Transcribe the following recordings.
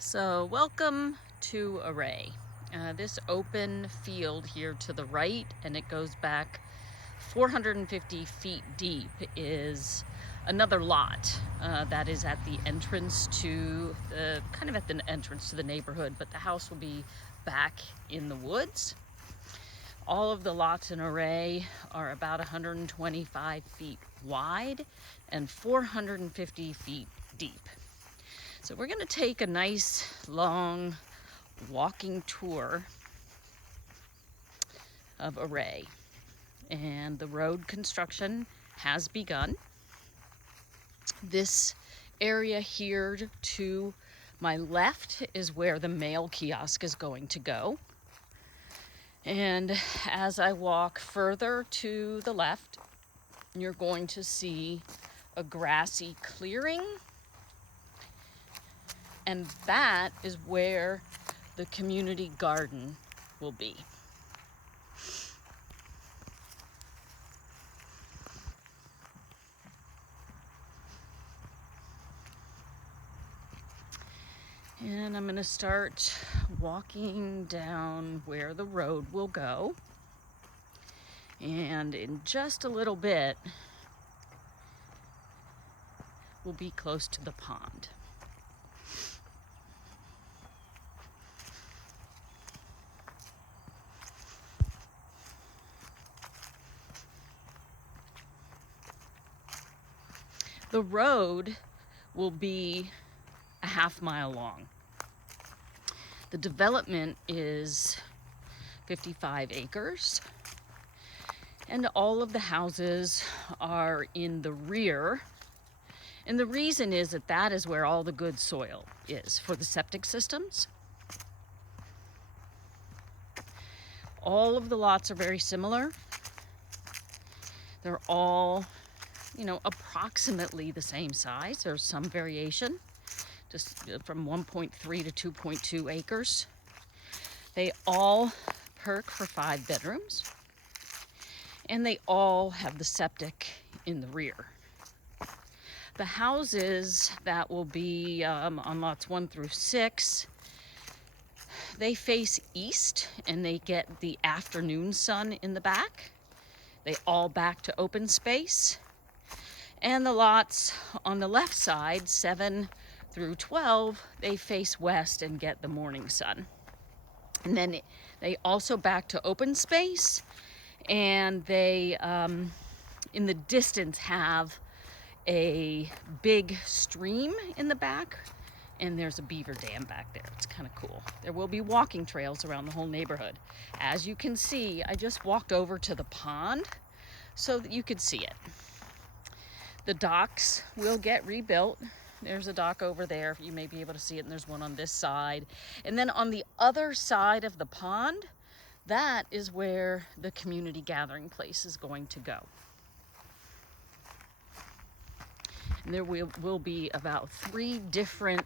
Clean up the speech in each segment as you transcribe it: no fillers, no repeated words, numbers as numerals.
So welcome to Array. This open field here to the right, and it goes back 450 feet deep, is another lot that is at the entrance to the entrance to the neighborhood, but the house will be back in the woods. All of the lots in Array are about 125 feet wide and 450 feet deep. So we're going to take a nice long walking tour of Array, and the road construction has begun. This area here to my left is where the mail kiosk is going to go. And as I walk further to the left, you're going to see a grassy clearing, and that is where the community garden will be. And I'm going to start walking down where the road will go. And in just a little bit, we'll be close to the pond. The road will be a half-mile long. The development is 55 acres, and all of the houses are in the rear. And the reason is that is where all the good soil is for the septic systems. All of the lots are very similar. They're all, approximately the same size. There's some variation, just from 1.3 to 2.2 acres. They all perk for 5 bedrooms, and they all have the septic in the rear. The houses that will be on lots 1 through 6, they face east, and they get the afternoon sun in the back. They all back to open space. And the lots on the left side, 7 through 12, they face west and get the morning sun. And then they also back to open space, and they, in the distance, have a big stream in the back, and there's a beaver dam back there. It's kind of cool. There will be walking trails around the whole neighborhood. As you can see, I just walked over to the pond so that you could see it. The docks will get rebuilt. There's a dock over there. You may be able to see it, and there's one on this side. And then on the other side of the pond, that is where the community gathering place is going to go. And there will be about 3 different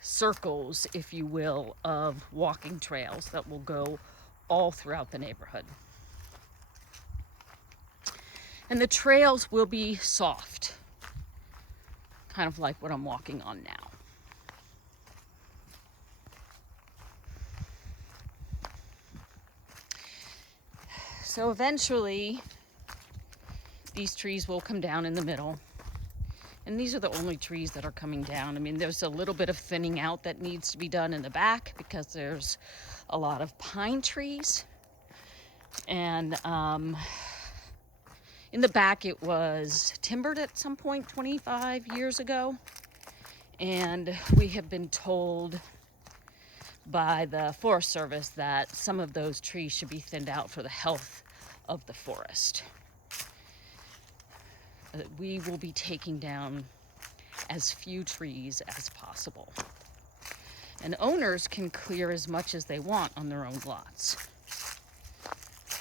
circles, if you will, of walking trails that will go all throughout the neighborhood. And the trails will be soft, kind of like what I'm walking on now. So eventually, these trees will come down in the middle. And these are the only trees that are coming down. I mean, there's a little bit of thinning out that needs to be done in the back because there's a lot of pine trees. And in the back, it was timbered at some point 25 years ago. And we have been told by the Forest Service that some of those trees should be thinned out for the health of the forest. We will be taking down as few trees as possible. And owners can clear as much as they want on their own lots.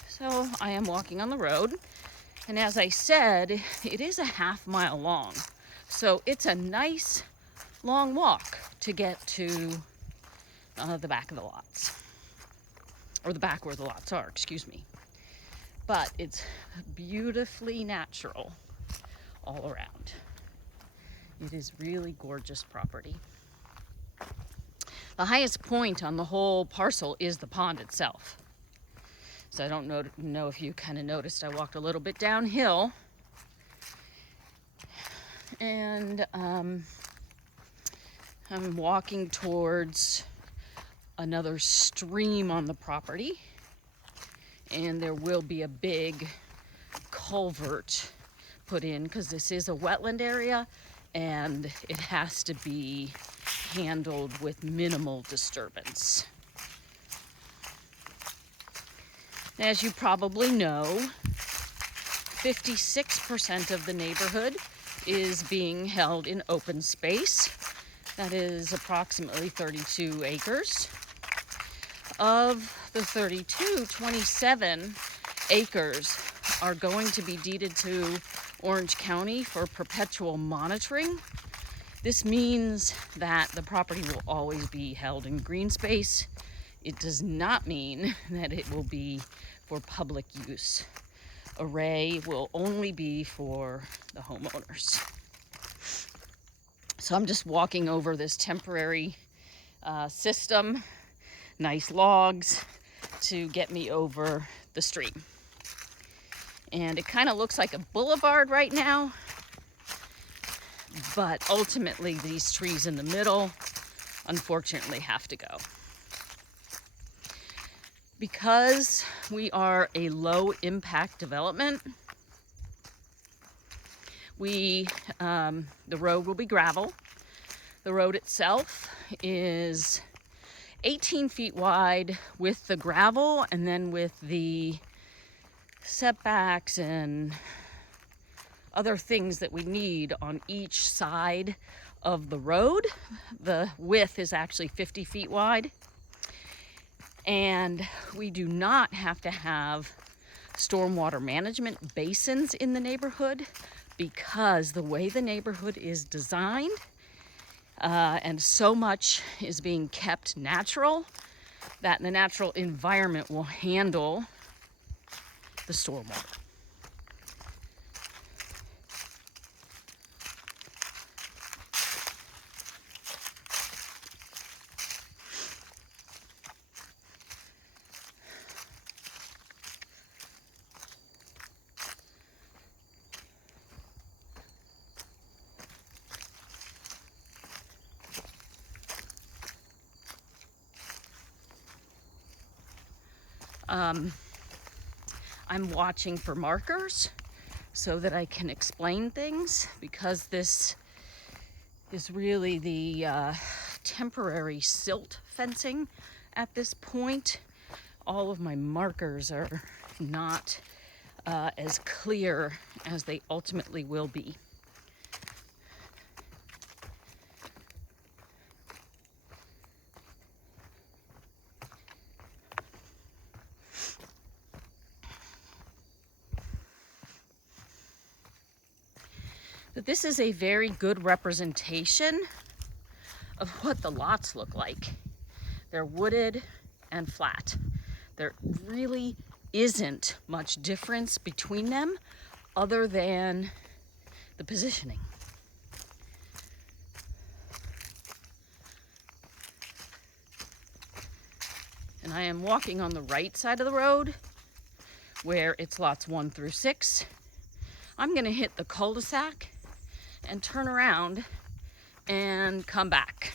So I am walking on the road, and as I said, it is a half-mile long. So it's a nice long walk to get to the back of the lots, or the back where the lots are, excuse me. But it's beautifully natural all around. It is really gorgeous property. The highest point on the whole parcel is the pond itself. So I don't know if you kind of noticed I walked a little bit downhill. And I'm walking towards another stream on the property. And there will be a big culvert put in because this is a wetland area and it has to be handled with minimal disturbance. As you probably know, 56% of the neighborhood is being held in open space. That is approximately 32 acres. Of the 32, 27 acres are going to be deeded to Orange County for perpetual monitoring. This means that the property will always be held in green space. It does not mean that it will be for public use. Array will only be for the homeowners. So I'm just walking over this temporary system, nice logs, to get me over the stream. And it kind of looks like a boulevard right now, but ultimately these trees in the middle unfortunately have to go. Because we are a low impact development, the road will be gravel. The road itself is 18 feet wide with the gravel, and then with the setbacks and other things that we need on each side of the road. The width is actually 50 feet wide. And we do not have to have stormwater management basins in the neighborhood because the way the neighborhood is designed and so much is being kept natural that the natural environment will handle the stormwater. I'm watching for markers so that I can explain things, because this is really the temporary silt fencing at this point. All of my markers are not as clear as they ultimately will be. But this is a very good representation of what the lots look like. They're wooded and flat. There really isn't much difference between them other than the positioning. And I am walking on the right side of the road where it's lots 1 through 6. I'm going to hit the cul-de-sac and turn around and come back.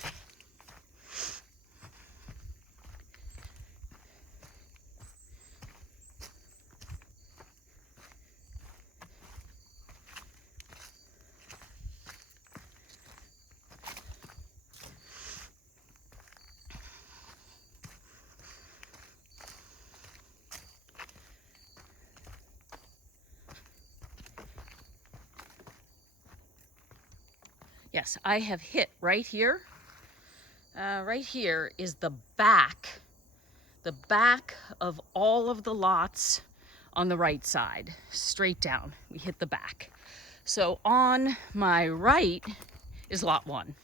Yes, I have hit right here. Right here is the back of all of the lots on the right side, straight down. We hit the back. So on my right is lot 1.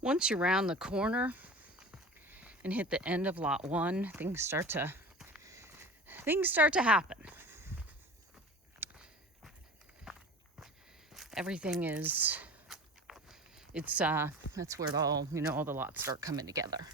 Once you round the corner and hit the end of lot 1, things start to happen. Everything is, that's where it all, all the lots start coming together.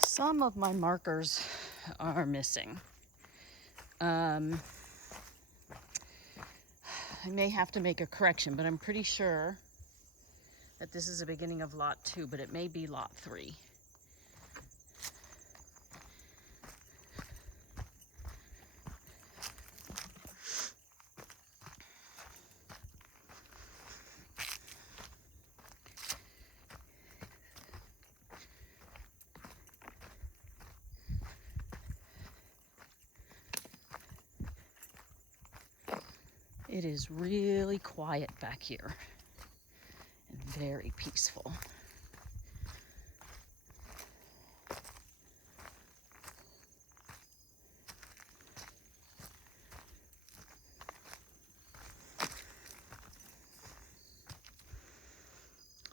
Some of my markers are missing. I may have to make a correction, but I'm pretty sure that this is the beginning of lot 2, but it may be lot 3. It is really quiet back here and very peaceful.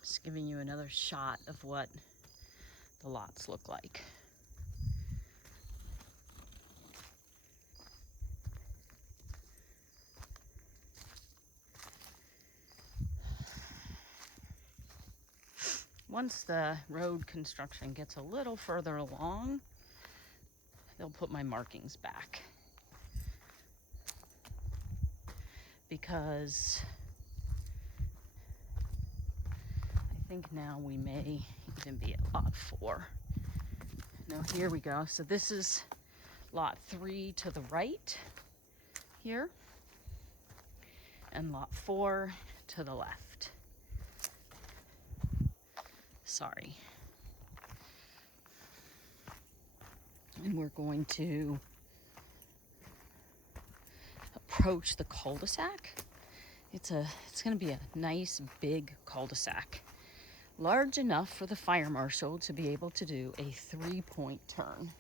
Just giving you another shot of what the lots look like. Once the road construction gets a little further along, they'll put my markings back. Because I think now we may even be at lot 4. Now here we go. So this is lot 3 to the right here, and lot 4 to the left. Sorry. And we're going to approach the cul-de-sac. It's going to be a nice big cul-de-sac, large enough for the fire marshal to be able to do a 3-point turn.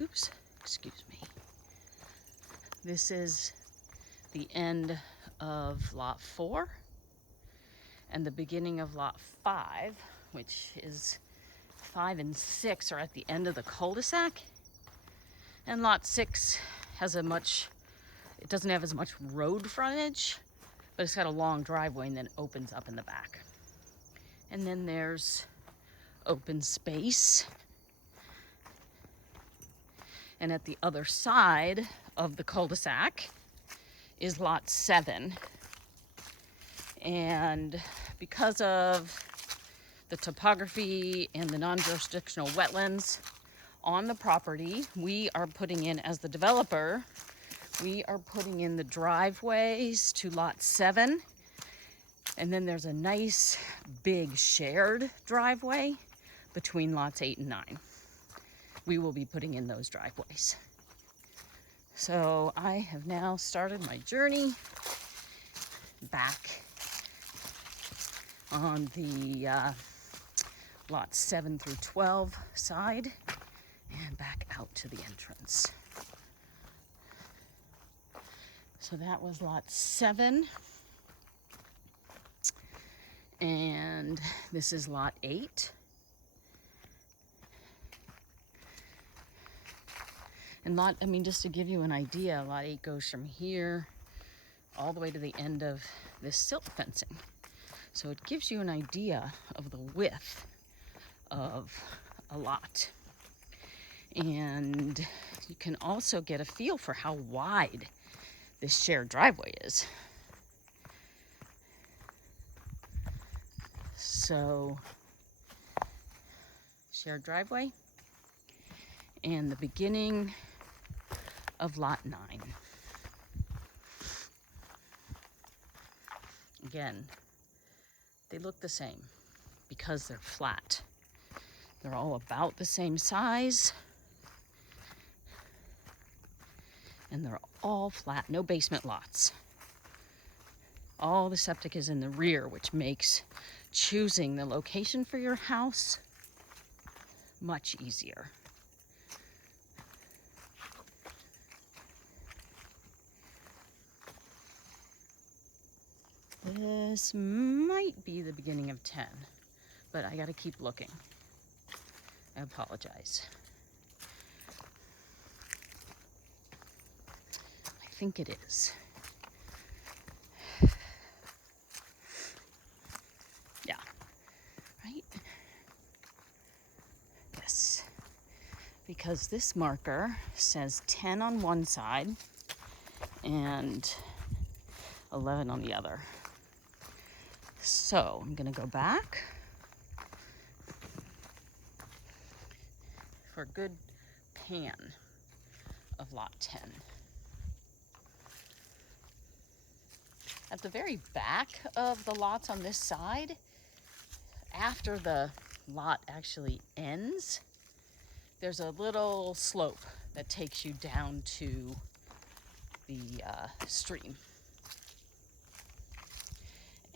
Oops, excuse me. This is the end of lot 4 and the beginning of lot 5, which is 5 and 6 are at the end of the cul-de-sac. And lot 6 has it doesn't have as much road frontage, but it's got a long driveway and then opens up in the back. And then there's open space. And at the other side of the cul-de-sac is lot 7. And because of the topography and the non-jurisdictional wetlands on the property, we are putting in, as the developer, we are putting in the driveways to lot 7. And then there's a nice big shared driveway between lots 8 and 9. We will be putting in those driveways. So I have now started my journey back on the lots 7 through 12 side and back out to the entrance. So that was lot 7. And this is lot 8. And just to give you an idea, lot 8 goes from here all the way to the end of this silt fencing. So it gives you an idea of the width of a lot. And you can also get a feel for how wide this shared driveway is. So, shared driveway. And the beginning of lot 9. Again, they look the same because they're flat. They're all about the same size. And they're all flat, no basement lots. All the septic is in the rear, which makes choosing the location for your house much easier. This might be the beginning of 10, but I gotta keep looking. I apologize. I think it is. Yeah, right? Yes, because this marker says 10 on one side and 11 on the other. So I'm gonna go back for a good pan of lot 10. At the very back of the lots on this side, after the lot actually ends, there's a little slope that takes you down to the stream.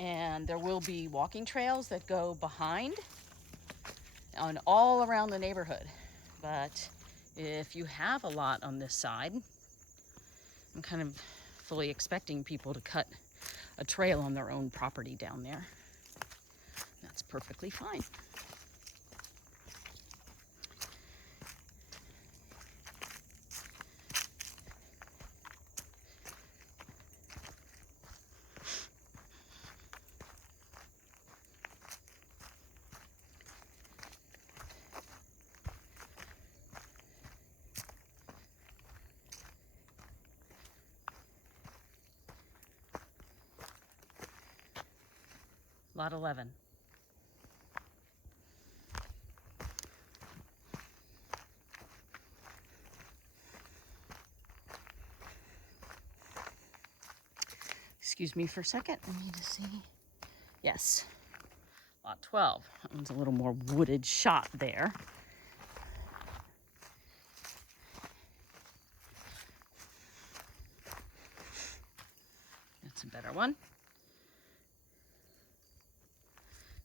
And there will be walking trails that go behind and all around the neighborhood. But if you have a lot on this side, I'm kind of fully expecting people to cut a trail on their own property down there. That's perfectly fine. Lot 11. Excuse me for a second. I need to see. Yes. Lot 12. That one's a little more wooded shot there. That's a better one.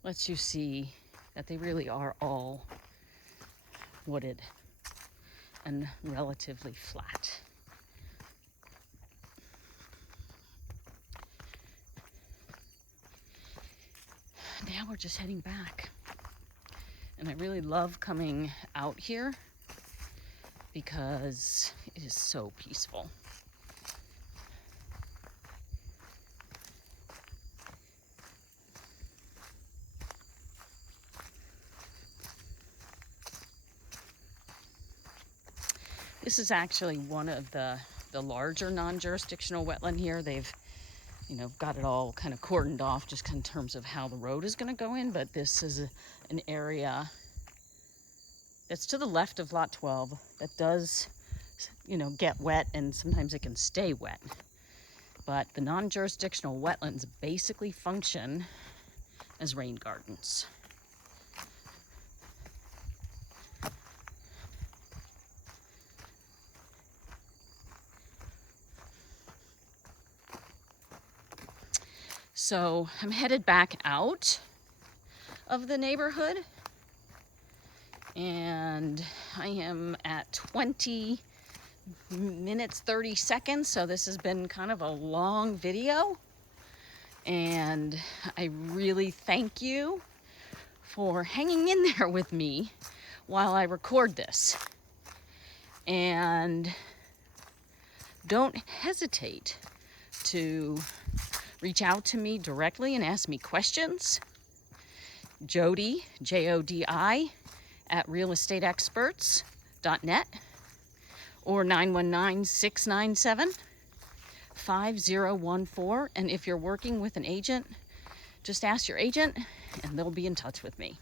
Lets you see that they really are all wooded and relatively flat. Now we're just heading back. And I really love coming out here because it is so peaceful. This is actually one of the larger non-jurisdictional wetland here. They've, got it all kind of cordoned off just in terms of how the road is going to go in. But this is an area that's to the left of lot 12 that does, get wet, and sometimes it can stay wet. But the non-jurisdictional wetlands basically function as rain gardens. So I'm headed back out of the neighborhood, and I am at 20 minutes 30 seconds, so this has been kind of a long video, and I really thank you for hanging in there with me while I record this. And don't hesitate to reach out to me directly and ask me questions. Jodi, Jodi, at realestateexperts.net or 919-697-5014. And if you're working with an agent, just ask your agent and they'll be in touch with me.